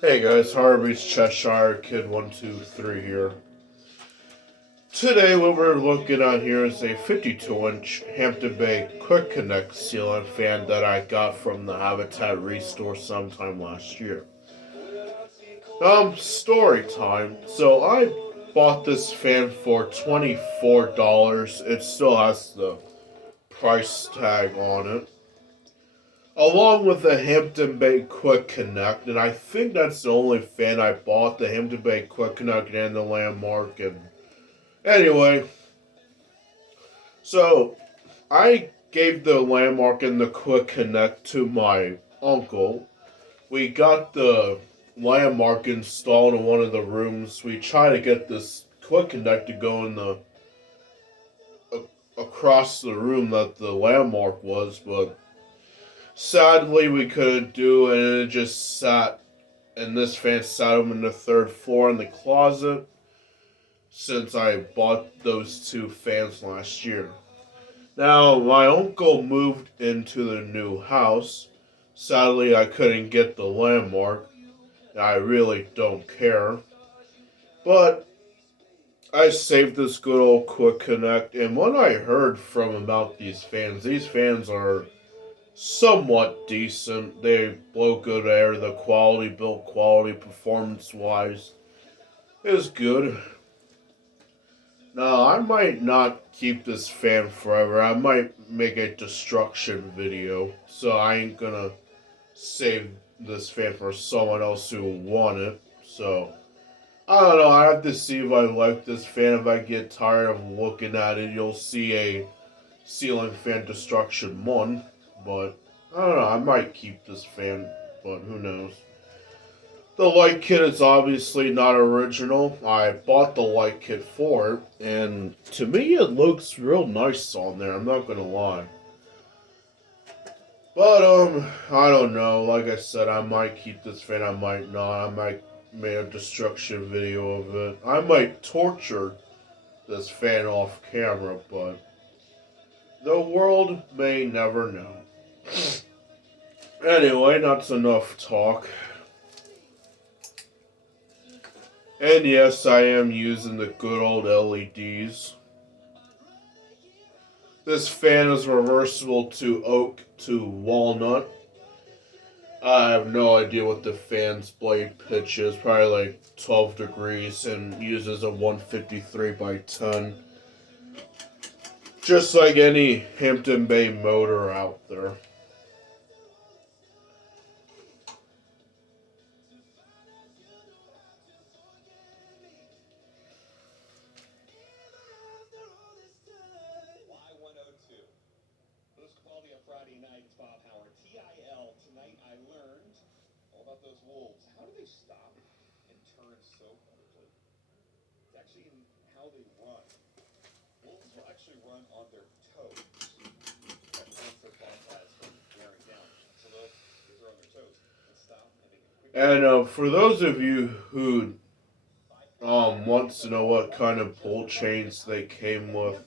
Hey guys, Harvey's Cheshire Kid 123 here. Today, what we're looking at here is a 52-inch Hampton Bay Quick Connect ceiling fan that I got from the Habitat Restore sometime last year. Story time. So I bought this fan for $24. It still has the price tag on it, along with the Hampton Bay Quick Connect, and I think that's the only fan I bought, the Hampton Bay Quick Connect and the Landmark. And anyway, so I gave the Landmark and the Quick Connect to my uncle. We got the Landmark installed in one of the rooms. We tried to get this Quick Connect to go in the across the room that the Landmark was, but sadly we couldn't do it, and it just sat, and this fan sat him in the third floor in the closet since I bought those two fans last year. Now, my uncle moved into the new house. Sadly, I couldn't get the Landmark. I really don't care. But I saved this good old Quick Connect, and what I heard from about these fans are somewhat decent. They blow good air. The quality, build quality, performance wise, is good. Now, I might not keep this fan forever. I might make a destruction video. So I ain't gonna save this fan for someone else who will want it. So I don't know. I have to see if I like this fan. If I get tired of looking at it, you'll see a ceiling fan destruction 1. But I don't know. I might keep this fan, but who knows. The light kit is obviously not original. I bought the light kit for it, and to me it looks real nice on there, I'm not gonna lie. But, I don't know. Like I said, I might keep this fan, I might not. I might make a destruction video of it. I might torture this fan off camera, but the world may never know. Anyway, that's enough talk. And yes, I am using the good old LEDs. This fan is reversible to oak to walnut. I have no idea what the fan's blade pitch is. Probably like 12 degrees, and uses a 153 by 10. Just like any Hampton Bay motor out there. Friday night, it's Bob Howard. TIL, tonight I learned all about those wolves. How do they stop and turn so quickly? It's actually in how they run. Wolves will actually run on their toes. That prevents their bronchitis from wearing down. So those are on their toes. And stop, and they can quickly... And for those of you who wants to know what kind of pull chains they came with,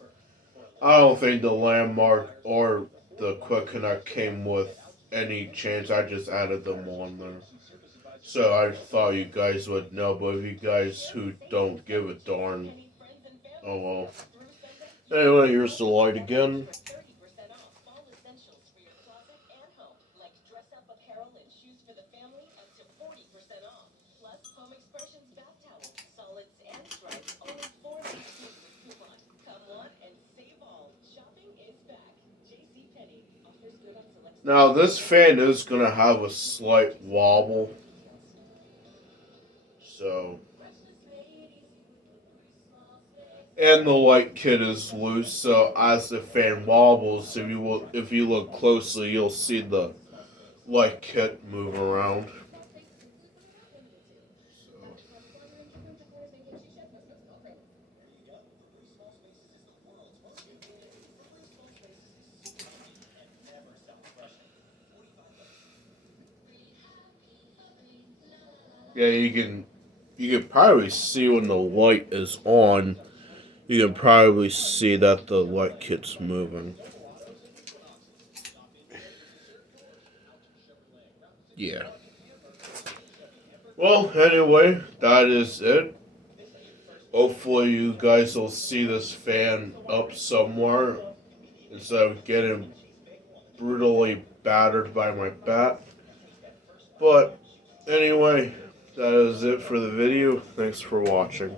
I don't think the Landmark or the Quick Connect came with any chains. I just added them on there. So I thought you guys would know, but if you guys who don't give a darn, oh well. Anyway, here's the light again. Now this fan is going to have a slight wobble. So, and the light kit is loose, so as the fan wobbles, if you look closely, you'll see the light kit move around. Yeah, you can probably see when the light is on. You can probably see that the light kit's moving. Yeah. Well, anyway, that is it. Hopefully, you guys will see this fan up somewhere instead of getting brutally battered by my bat. But anyway, that is it for the video. Thanks for watching.